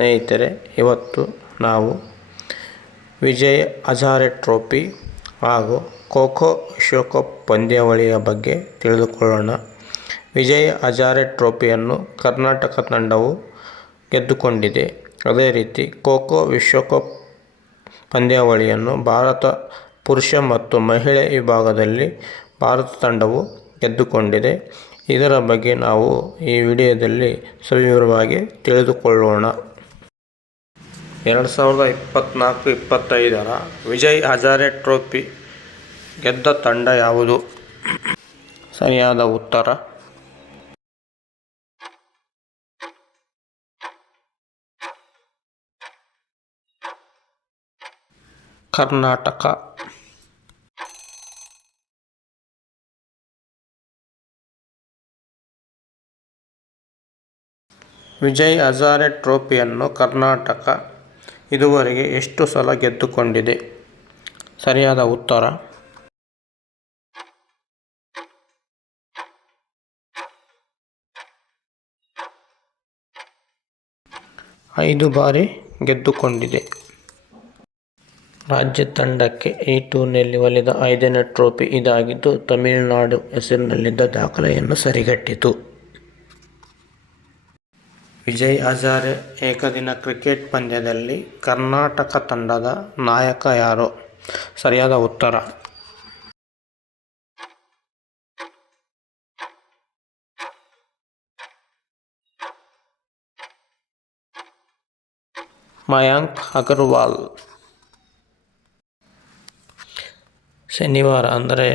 ಸ್ನೇಹಿತರೆ, ಇವತ್ತು ನಾವು ವಿಜಯ್ ಹಜಾರೆ ಟ್ರೋಫಿ ಹಾಗೂ ಖೋ-ಖೋ ವಿಶ್ವಕಪ್ ಪಂದ್ಯಾವಳಿಯ ಬಗ್ಗೆ ತಿಳಿದುಕೊಳ್ಳೋಣ. ವಿಜಯ್ ಹಜಾರೆ ಟ್ರೋಫಿಯನ್ನು ಕರ್ನಾಟಕ ತಂಡವು ಗೆದ್ದುಕೊಂಡಿದೆ. ಅದೇ ರೀತಿ ಖೋ-ಖೋ ವಿಶ್ವಕಪ್ ಪಂದ್ಯಾವಳಿಯನ್ನು ಭಾರತ ಪುರುಷ ಮತ್ತು ಮಹಿಳೆ ವಿಭಾಗದಲ್ಲಿ ಭಾರತ ತಂಡವು ಗೆದ್ದುಕೊಂಡಿದೆ. ಇದರ ಬಗ್ಗೆ ನಾವು ಈ ವಿಡಿಯೋದಲ್ಲಿ ಸವಿವರವಾಗಿ ತಿಳಿದುಕೊಳ್ಳೋಣ. 2024-25 ವಿಜಯ್ ಹಜಾರೆ ಟ್ರೋಫಿ ಗೆದ್ದ ತಂಡ ಯಾವುದು? ಸರಿಯಾದ ಉತ್ತರ ಕರ್ನಾಟಕ. ವಿಜಯ್ ಹಜಾರೆ ಟ್ರೋಫಿಯನ್ನು ಕರ್ನಾಟಕ ಇದುವರೆಗೆ ಎಷ್ಟು ಸಲ ಗೆದ್ದುಕೊಂಡಿದೆ? ಸರಿಯಾದ ಉತ್ತರ 5 ಬಾರಿ ಗೆದ್ದುಕೊಂಡಿದೆ. ರಾಜ್ಯ ತಂಡಕ್ಕೆ ಈ ಟೂರ್ನಿಯಲ್ಲಿ ಒಲಿದ 5ನೇ ಟ್ರೋಫಿ ಇದಾಗಿದ್ದು, ತಮಿಳುನಾಡು ಹೆಸರಿನಲ್ಲಿದ್ದ ದಾಖಲೆಯನ್ನು ಸರಿಗಟ್ಟಿತು. ವಿಜಯ್ ಹಜಾರೆ ಏಕದಿನ ಕ್ರಿಕೆಟ್ ಪಂದ್ಯದಲ್ಲಿ ಕರ್ನಾಟಕ ತಂಡದ ನಾಯಕ ಯಾರು? ಸರಿಯಾದ ಉತ್ತರ ಮಯಾಂಕ್ ಅಗರ್ವಾಲ್. ಶನಿವಾರ ಅಂದರೆ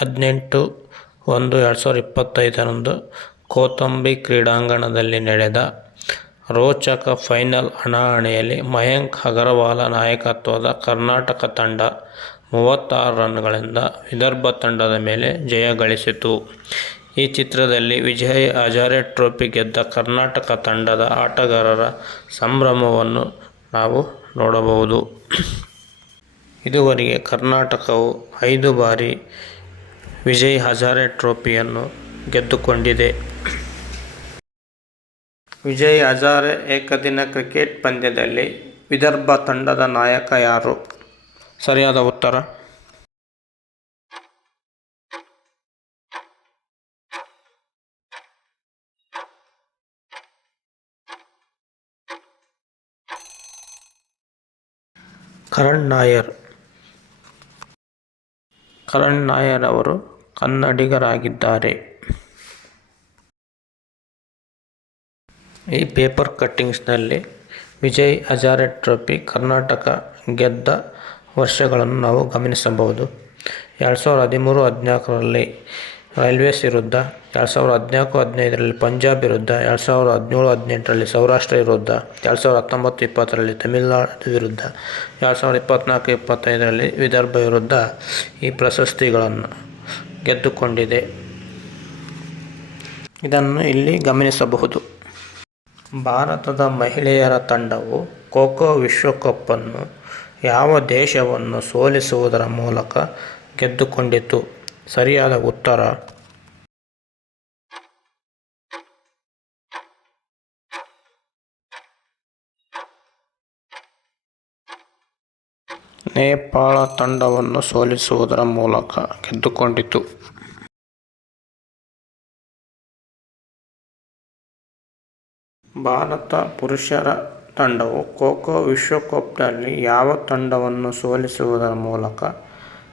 18/1/2025 ಕೋತಂಬಿ ಕ್ರೀಡಾಂಗಣದಲ್ಲಿ ನಡೆದ ರೋಚಕ ಫೈನಲ್ ಹಣಾಹಣಿಯಲ್ಲಿ ಮಯಾಂಕ್ ಅಗರ್ವಾಲ್ ನಾಯಕತ್ವದ ಕರ್ನಾಟಕ ತಂಡ 36 ರನ್ಗಳಿಂದ ವಿದರ್ಭ ತಂಡದ ಮೇಲೆ ಜಯ ಗಳಿಸಿತು. ಈ ಚಿತ್ರದಲ್ಲಿ ವಿಜಯ್ ಹಜಾರೆ ಟ್ರೋಫಿ ಗೆದ್ದ ಕರ್ನಾಟಕ ತಂಡದ ಆಟಗಾರರ ಸಂಭ್ರಮವನ್ನು ನಾವು ನೋಡಬಹುದು. ಇದುವರೆಗೆ ಕರ್ನಾಟಕವು 5 ಬಾರಿ ವಿಜಯ್ ಹಜಾರೆ ಟ್ರೋಫಿಯನ್ನು ಗೆದ್ದುಕೊಂಡಿದೆ. ವಿಜಯ್ ಹಜಾರೆ ಏಕದಿನ ಕ್ರಿಕೆಟ್ ಪಂದ್ಯದಲ್ಲಿ ವಿದರ್ಭ ತಂಡದ ನಾಯಕ ಯಾರು? ಸರಿಯಾದ ಉತ್ತರ ಕರಣ್ ನಾಯರ್. ಕರಣ್ ನಾಯರ್ ಅವರು ಕನ್ನಡಿಗರಾಗಿದ್ದಾರೆ. ಈ ಪೇಪರ್ ಕಟ್ಟಿಂಗ್ಸ್ನಲ್ಲಿ ವಿಜಯ್ ಹಜಾರೆ ಟ್ರೋಫಿ ಕರ್ನಾಟಕ ಗೆದ್ದ ವರ್ಷಗಳನ್ನು ನಾವು ಗಮನಿಸಬಹುದು. 2013-14ರಲ್ಲಿ ರೈಲ್ವೇಸ್ ವಿರುದ್ಧ, 2014-15ರಲ್ಲಿ ಪಂಜಾಬ್ ವಿರುದ್ಧ, 2017-18ರಲ್ಲಿ ಸೌರಾಷ್ಟ್ರ ವಿರುದ್ಧ, 2019-20ರಲ್ಲಿ ತಮಿಳುನಾಡು ವಿರುದ್ಧ, 2024-25ರಲ್ಲಿ ವಿದರ್ಭ ವಿರುದ್ಧ ಈ ಪ್ರಶಸ್ತಿಗಳನ್ನು ಗೆದ್ದುಕೊಂಡಿದೆ. ಇದನ್ನು ಇಲ್ಲಿ ಗಮನಿಸಬಹುದು. ಭಾರತದ ಮಹಿಳೆಯರ ತಂಡವು ಖೋ-ಖೋ ವಿಶ್ವಕಪ್ಪನ್ನು ಯಾವ ದೇಶವನ್ನು ಸೋಲಿಸುವುದರ ಮೂಲಕ ಗೆದ್ದುಕೊಂಡಿತು? ಸರಿಯಾದ ಉತ್ತರ ನೇಪಾಳ ತಂಡವನ್ನು ಸೋಲಿಸುವುದರ ಮೂಲಕ ಗೆದ್ದುಕೊಂಡಿತು. ಭಾರತ ಪುರುಷರ ತಂಡವು ಖೋ-ಖೋ ವಿಶ್ವಕಪ್ನಲ್ಲಿ ಯಾವ ತಂಡವನ್ನು ಸೋಲಿಸುವುದರ ಮೂಲಕ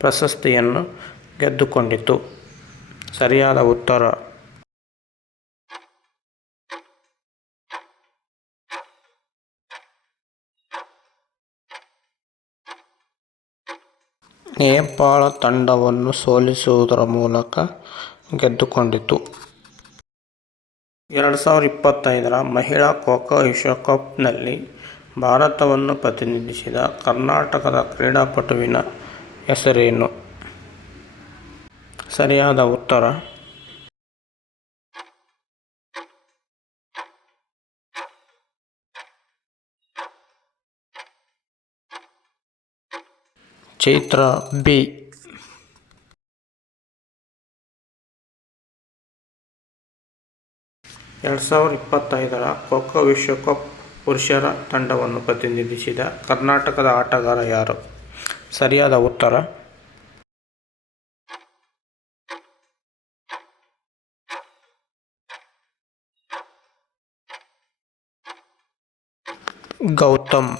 ಪ್ರಶಸ್ತಿಯನ್ನು ಗೆದ್ದುಕೊಂಡಿತು? ಸರಿಯಾದ ಉತ್ತರ ನೇಪಾಳ ತಂಡವನ್ನು ಸೋಲಿಸುವುದರ ಮೂಲಕ ಗೆದ್ದುಕೊಂಡಿತು. 2025ರ ಮಹಿಳಾ ಖೋ-ಖೋ ವಿಶ್ವಕಪ್ನಲ್ಲಿ ಭಾರತವನ್ನು ಪ್ರತಿನಿಧಿಸಿದ ಕರ್ನಾಟಕದ ಕ್ರೀಡಾಪಟುವಿನ ಹೆಸರೇನು? ಸರಿಯಾದ ಉತ್ತರ ಚೈತ್ರಾ ಬಿ. 2025ರ ಖೋ-ಖೋ ವಿಶ್ವಕಪ್ ಪುರುಷರ ತಂಡವನ್ನು ಪ್ರತಿನಿಧಿಸಿದ ಕರ್ನಾಟಕದ ಆಟಗಾರ ಯಾರು? ಸರಿಯಾದ ಉತ್ತರ ಗೌತಮ್.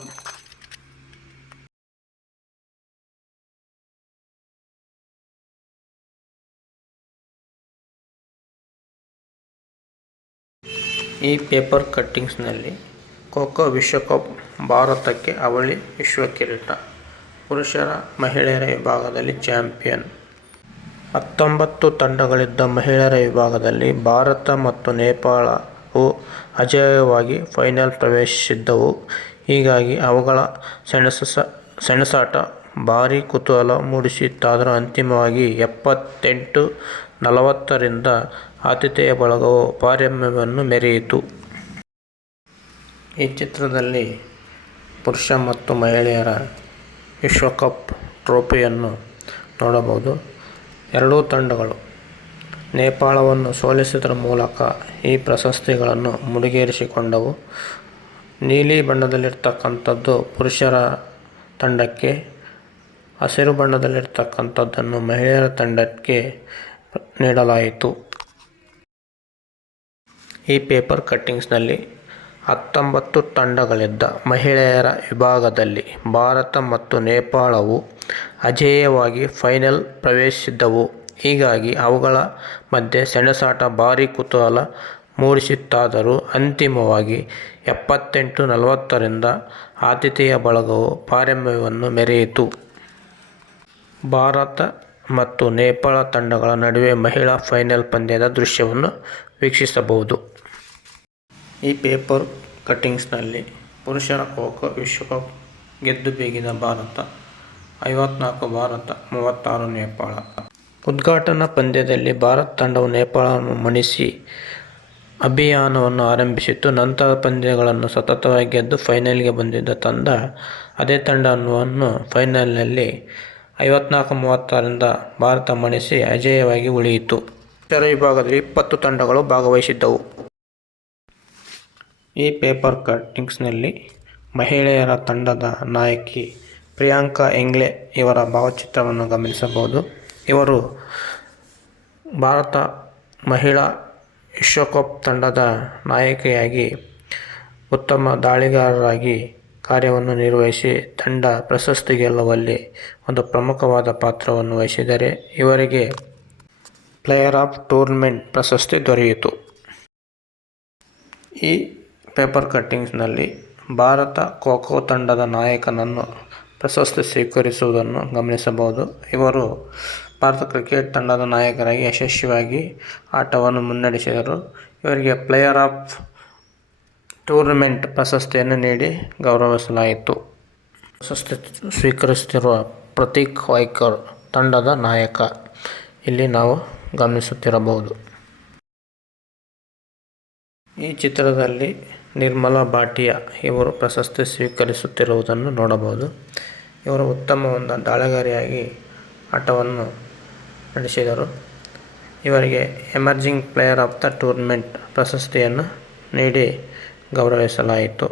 ಈ ಪೇಪರ್ ಕಟ್ಟಿಂಗ್ಸ್ನಲ್ಲಿ ಖೋ-ಖೋ ವಿಶ್ವಕಪ್ ಭಾರತಕ್ಕೆ ಅವಳಿ ವಿಶ್ವಕಿರೀಟ. ಪುರುಷರ ಮಹಿಳೆಯರ ವಿಭಾಗದಲ್ಲಿ ಚಾಂಪಿಯನ್. 19 ತಂಡಗಳಿದ್ದ ಮಹಿಳೆಯರ ವಿಭಾಗದಲ್ಲಿ ಭಾರತ ಮತ್ತು ನೇಪಾಳವು ಅಜೇಯವಾಗಿ ಫೈನಲ್ ಪ್ರವೇಶಿಸಿದ್ದವು. ಹೀಗಾಗಿ ಅವುಗಳ ಸೆಣಸಾಟ ಭಾರೀ ಕುತೂಹಲ ಮೂಡಿಸಿತ್ತಾದರೂ ಅಂತಿಮವಾಗಿ 78-40 ರಿಂದ ಆತಿಥೇಯ ಬಳಗವು ಪಾರಮ್ಯವನ್ನು ಮೆರೆಯಿತು. ಈ ಚಿತ್ರದಲ್ಲಿ ಪುರುಷ ಮತ್ತು ಮಹಿಳೆಯರ ವಿಶ್ವಕಪ್ ಟ್ರೋಫಿಯನ್ನು ನೋಡಬಹುದು. ಎರಡೂ ತಂಡಗಳು ನೇಪಾಳವನ್ನು ಸೋಲಿಸುವುದರ ಮೂಲಕ ಈ ಪ್ರಶಸ್ತಿಗಳನ್ನು ಮುಡಿಗೇರಿಸಿಕೊಂಡವು. ನೀಲಿ ಬಣ್ಣದಲ್ಲಿರ್ತಕ್ಕಂಥದ್ದು ಪುರುಷರ ತಂಡಕ್ಕೆ, ಹಸಿರು ಬಣ್ಣದಲ್ಲಿರ್ತಕ್ಕಂಥದ್ದನ್ನು ಮಹಿಳೆಯರ ತಂಡಕ್ಕೆ ನೀಡಲಾಯಿತು. ಈ ಪೇಪರ್ ಕಟ್ಟಿಂಗ್ಸ್ನಲ್ಲಿ 19 ತಂಡಗಳಿದ್ದ ಮಹಿಳೆಯರ ವಿಭಾಗದಲ್ಲಿ ಭಾರತ ಮತ್ತು ನೇಪಾಳವು ಅಜೇಯವಾಗಿ ಫೈನಲ್ ಪ್ರವೇಶಿಸಿದ್ದವು. ಹೀಗಾಗಿ ಅವುಗಳ ಮಧ್ಯೆ ಸೆಣಸಾಟ ಭಾರೀ ಕುತೂಹಲ ಮೂಡಿಸಿತ್ತಾದರೂ ಅಂತಿಮವಾಗಿ 78-40 ರಿಂದ ಆತಿಥೇಯ ಬಳಗವು ಪಾರಮ್ಯವನ್ನು ಮೆರೆಯಿತು. ಭಾರತ ಮತ್ತು ನೇಪಾಳ ತಂಡಗಳ ನಡುವೆ ಮಹಿಳಾ ಫೈನಲ್ ಪಂದ್ಯದ ದೃಶ್ಯವನ್ನು ವೀಕ್ಷಿಸಬಹುದು. ಈ ಪೇಪರ್ ಕಟ್ಟಿಂಗ್ಸ್ನಲ್ಲಿ ಪುರುಷರ ಖೋ-ಖೋ ವಿಶ್ವಕಪ್ ಗೆದ್ದು ಬೀಗಿದ ಭಾರತ 54 ಭಾರತ 36 ನೇಪಾಳ. ಉದ್ಘಾಟನಾ ಪಂದ್ಯದಲ್ಲಿ ಭಾರತ ತಂಡವು ನೇಪಾಳವನ್ನು ಮಣಿಸಿ ಅಭಿಯಾನವನ್ನು ಆರಂಭಿಸಿತು. ನಂತರದ ಪಂದ್ಯಗಳನ್ನು ಸತತವಾಗಿ ಗೆದ್ದು ಫೈನಲ್ಗೆ ಬಂದಿದ್ದ ತಂಡ ಅದೇ ತಂಡವನ್ನು ಫೈನಲ್ನಲ್ಲಿ 54-36 ರಿಂದ ಭಾರತ ಮಣಿಸಿ ಅಜೇಯವಾಗಿ ಉಳಿಯಿತು. ಪುರುಷರ ವಿಭಾಗದಲ್ಲಿ 20 ತಂಡಗಳು ಭಾಗವಹಿಸಿದ್ದವು. ಈ ಪೇಪರ್ ಕಟ್ಟಿಂಗ್ಸ್ನಲ್ಲಿ ಮಹಿಳೆಯರ ತಂಡದ ನಾಯಕಿ ಪ್ರಿಯಾಂಕಾ ಎಂಗ್ಲೆ ಇವರ ಭಾವಚಿತ್ರವನ್ನು ಗಮನಿಸಬಹುದು. ಇವರು ಭಾರತ ಮಹಿಳಾ ವಿಶ್ವಕಪ್ ತಂಡದ ನಾಯಕಿಯಾಗಿ ಉತ್ತಮ ದಾಳಿಗಾರರಾಗಿ ಕಾರ್ಯವನ್ನು ನಿರ್ವಹಿಸಿ ತಂಡ ಪ್ರಶಸ್ತಿ ಗೆಲ್ಲುವಲ್ಲಿ ಒಂದು ಪ್ರಮುಖವಾದ ಪಾತ್ರವನ್ನು ವಹಿಸಿದರೆ ಇವರಿಗೆ ಪ್ಲೇಯರ್ ಆಫ್ ಟೂರ್ನಮೆಂಟ್ ಪ್ರಶಸ್ತಿ ದೊರೆಯಿತು. ಈ ಪೇಪರ್ ಕಟ್ಟಿಂಗ್ಸ್ನಲ್ಲಿ ಭಾರತ ಖೋ-ಖೋ ತಂಡದ ನಾಯಕನನ್ನು ಪ್ರಶಸ್ತಿ ಸ್ವೀಕರಿಸುವುದನ್ನು ಗಮನಿಸಬಹುದು. ಇವರು ಭಾರತ ಕ್ರಿಕೆಟ್ ತಂಡದ ನಾಯಕರಾಗಿ ಯಶಸ್ವಿಯಾಗಿ ಆಟವನ್ನು ಮುನ್ನಡೆಸಿದರು. ಇವರಿಗೆ ಪ್ಲೇಯರ್ ಆಫ್ ಟೂರ್ನಮೆಂಟ್ ಪ್ರಶಸ್ತಿಯನ್ನು ನೀಡಿ ಗೌರವಿಸಲಾಯಿತು. ಪ್ರಶಸ್ತಿ ಸ್ವೀಕರಿಸುತ್ತಿರುವ ಪ್ರತೀಕ್ ವಾಯ್ಕರ್ ತಂಡದ ನಾಯಕ ಇಲ್ಲಿ ನಾವು ಗಮನಿಸುತ್ತಿರಬಹುದು. ಈ ಚಿತ್ರದಲ್ಲಿ ನಿರ್ಮಲಾ ಭಾಟಿಯಾ ಇವರು ಪ್ರಶಸ್ತಿ ಸ್ವೀಕರಿಸುತ್ತಿರುವುದನ್ನು ನೋಡಬಹುದು. ಇವರು ಉತ್ತಮವಾದ ದಾಳಿಗಾರಿಯಾಗಿ ಆಟವನ್ನು ನಡೆಸಿದರು. ಇವರಿಗೆ emerging player of the tournament ಪ್ರಶಸ್ತಿಯನ್ನು ನೀಡಿ ಗೌರವಿಸಲಾಯಿತು.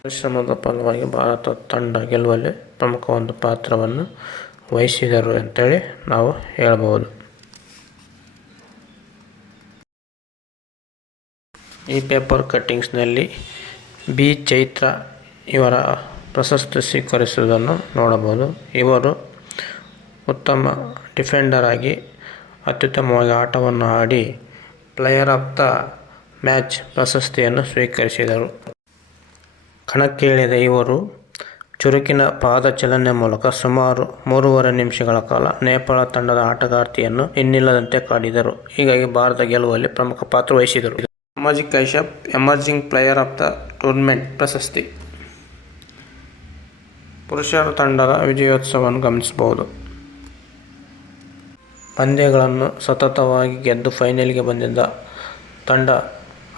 ಪರಿಶ್ರಮದ ಫಲವಾಗಿ ಭಾರತ ತಂಡ ಗೆಲ್ಲುವಲ್ಲಿ ಪ್ರಮುಖವಾದ ಪಾತ್ರವನ್ನು ವಹಿಸಿದರು ಅಂತೇಳಿ ನಾವು ಹೇಳಬಹುದು. ಈ ಪೇಪರ್ ಕಟ್ಟಿಂಗ್ಸ್ನಲ್ಲಿ ಬಿ. ಚೈತ್ರ ಇವರ ಪ್ರಶಸ್ತಿ ಸ್ವೀಕರಿಸುವುದನ್ನು ನೋಡಬಹುದು. ಇವರು ಉತ್ತಮ ಡಿಫೆಂಡರ್ ಆಗಿ ಅತ್ಯುತ್ತಮವಾಗಿ ಆಟವನ್ನು ಆಡಿ ಪ್ಲೇಯರ್ ಆಫ್ ದ ಮ್ಯಾಚ್ ಪ್ರಶಸ್ತಿಯನ್ನು ಸ್ವೀಕರಿಸಿದರು. ಕಣಕ್ಕೆ ಇಳಿದ ಇವರು ಚುರುಕಿನ ಪಾದಚಲನೆ ಮೂಲಕ ಸುಮಾರು 3.5 ನಿಮಿಷಗಳ ಕಾಲ ನೇಪಾಳ ತಂಡದ ಆಟಗಾರ್ತಿಯನ್ನು ಇನ್ನಿಲ್ಲದಂತೆ ಕಾಡಿದರು. ಹೀಗಾಗಿ ಭಾರತ ಗೆಲ್ಲುವಲ್ಲಿ ಪ್ರಮುಖ ಪಾತ್ರ ವಹಿಸಿದರು. ಸಾಮಾಜಿಕ ಕೈಶಪ್ emerging player of the tournament ಪ್ರಶಸ್ತಿ. ಪುರುಷರ ತಂಡದ ವಿಜಯೋತ್ಸವವನ್ನು ಗಮನಿಸಬಹುದು. ಪಂದ್ಯಗಳನ್ನು ಸತತವಾಗಿ ಗೆದ್ದು ಫೈನಲ್ಗೆ ಬಂದಿದ್ದ ತಂಡ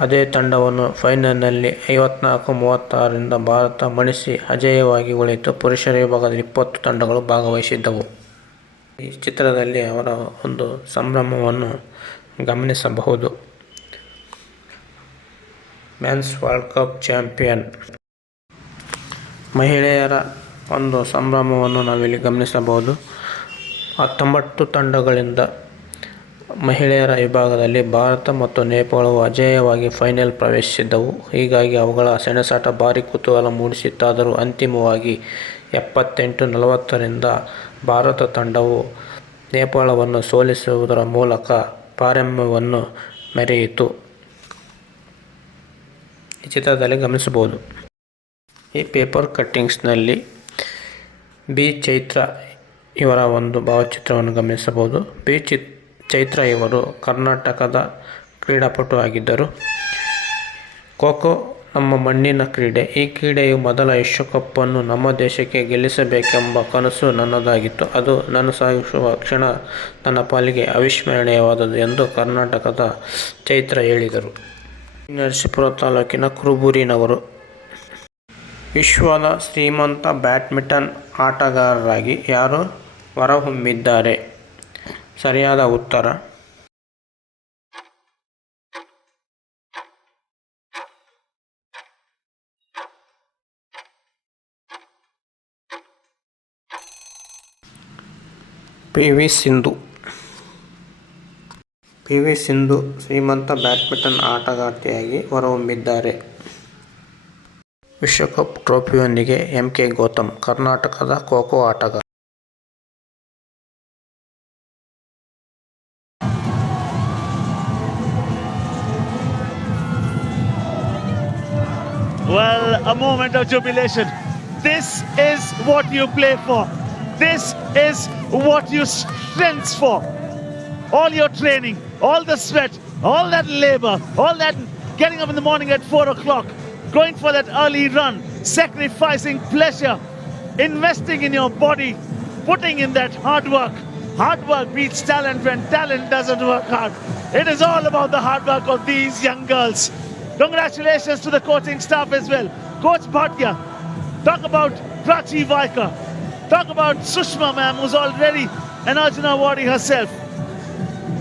ಅದೇ ತಂಡವನ್ನು ಫೈನಲ್ನಲ್ಲಿ 54-36 ರಿಂದ ಭಾರತ ಮಣಿಸಿ ಅಜೇಯವಾಗಿ ಉಳಿಯಿತು. ಪುರುಷರ ವಿಭಾಗದಲ್ಲಿ 20 ತಂಡಗಳು ಭಾಗವಹಿಸಿದ್ದವು. ಈ ಚಿತ್ರದಲ್ಲಿ ಅವರ ಒಂದು ಸಂಭ್ರಮವನ್ನು ಗಮನಿಸಬಹುದು. Men's world cup champion. ಮಹಿಳೆಯರ ಒಂದು ಸಂಭ್ರಮವನ್ನು ನಾವಿಲ್ಲಿ ಗಮನಿಸಬಹುದು. 19 ತಂಡಗಳಿಂದ ಮಹಿಳೆಯರ ವಿಭಾಗದಲ್ಲಿ ಭಾರತ ಮತ್ತು ನೇಪಾಳವು ಅಜೇಯವಾಗಿ ಫೈನಲ್ ಪ್ರವೇಶಿಸಿದ್ದವು. ಹೀಗಾಗಿ ಅವುಗಳ ಸೆಣಸಾಟ ಭಾರೀ ಕುತೂಹಲ ಮೂಡಿಸಿತ್ತಾದರೂ ಅಂತಿಮವಾಗಿ 78-40ರಿಂದ ಭಾರತ ತಂಡವು ನೇಪಾಳವನ್ನು ಸೋಲಿಸುವುದರ ಮೂಲಕ ಪಾರಮ್ಯವನ್ನು ಮೆರೆಯಿತು. ಈ ಚಿತ್ರದಲ್ಲಿ ಗಮನಿಸಬಹುದು. ಈ ಪೇಪರ್ ಕಟ್ಟಿಂಗ್ಸ್ನಲ್ಲಿ ಬಿ. ಚೈತ್ರ ಇವರ ಒಂದು ಭಾವಚಿತ್ರವನ್ನು ಗಮನಿಸಬಹುದು. ಬಿ. ಚೈತ್ರ ಇವರು ಕರ್ನಾಟಕದ ಕ್ರೀಡಾಪಟು ಆಗಿದ್ದರು. ಖೋ-ಖೋ ನಮ್ಮ ಮಣ್ಣಿನ ಕ್ರೀಡೆ. ಈ ಕ್ರೀಡೆಯು ಮೊದಲ ವಿಶ್ವಕಪ್ಪನ್ನು ನಮ್ಮ ದೇಶಕ್ಕೆ ಗೆಲ್ಲಿಸಬೇಕೆಂಬ ಕನಸು ನನ್ನದಾಗಿತ್ತು. ಅದು ನನಸಾಗಿಸುವ ಕ್ಷಣ ನನ್ನ ಪಾಲಿಗೆ ಅವಿಸ್ಮರಣೀಯವಾದದ್ದು ಎಂದು ಕರ್ನಾಟಕದ ಚೈತ್ರ ಹೇಳಿದರು. ನರಸೀಪುರ ತಾಲೂಕಿನ ಕುರುಬೂರಿನವರು. ವಿಶ್ವದ ಶ್ರೀಮಂತ ಬ್ಯಾಡ್ಮಿಂಟನ್ ಆಟಗಾರರಾಗಿ ಯಾರು ಹೊರಹೊಮ್ಮಿದ್ದಾರೆ? ಸರಿಯಾದ ಉತ್ತರ P. V. Sindhu. P. V. Sindhu ಶ್ರೀಮಂತ ಬ್ಯಾಡ್ಮಿಂಟನ್ ಆಟಗಾರ್ತಿಯಾಗಿ ಹೊರಹೊಮ್ಮಿದ್ದಾರೆ. ವಿಶ್ವಕಪ್ ಟ್ರೋಫಿಯೊಂದಿಗೆ ಎಂ. ಕೆ. ಗೌತಮ್ ಕರ್ನಾಟಕದ ಖೋ-ಖೋ ಆಟಗಾರ. Well, a moment of jubilation. This is what you play for. This is what you strength for. All your training, all the sweat, all that labor, all that getting up in the morning at 4 o'clock, going for that early run, sacrificing pleasure, investing in your body, putting in that hard work. Hard work beats talent when talent doesn't work hard. It is all about the hard work of these young girls. Congratulations to the coaching staff as well. Coach Bhatia, talk about Prachi Vaikar, talk about Sushma ma'am, who's already an Arjuna awardee herself.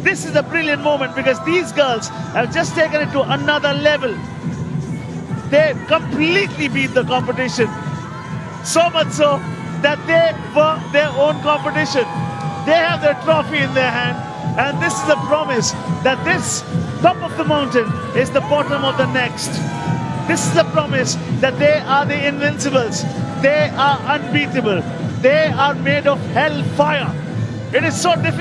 This is a brilliant moment because these girls have just taken it to another level. They completely beat the competition. So much so that they were their own competition. They have their trophy in their hand, and this is a promise that this top of the mountain is the bottom of the next. This is a promise that they are the invincibles. They are unbeatable. They are made of hellfire. It is so difficult.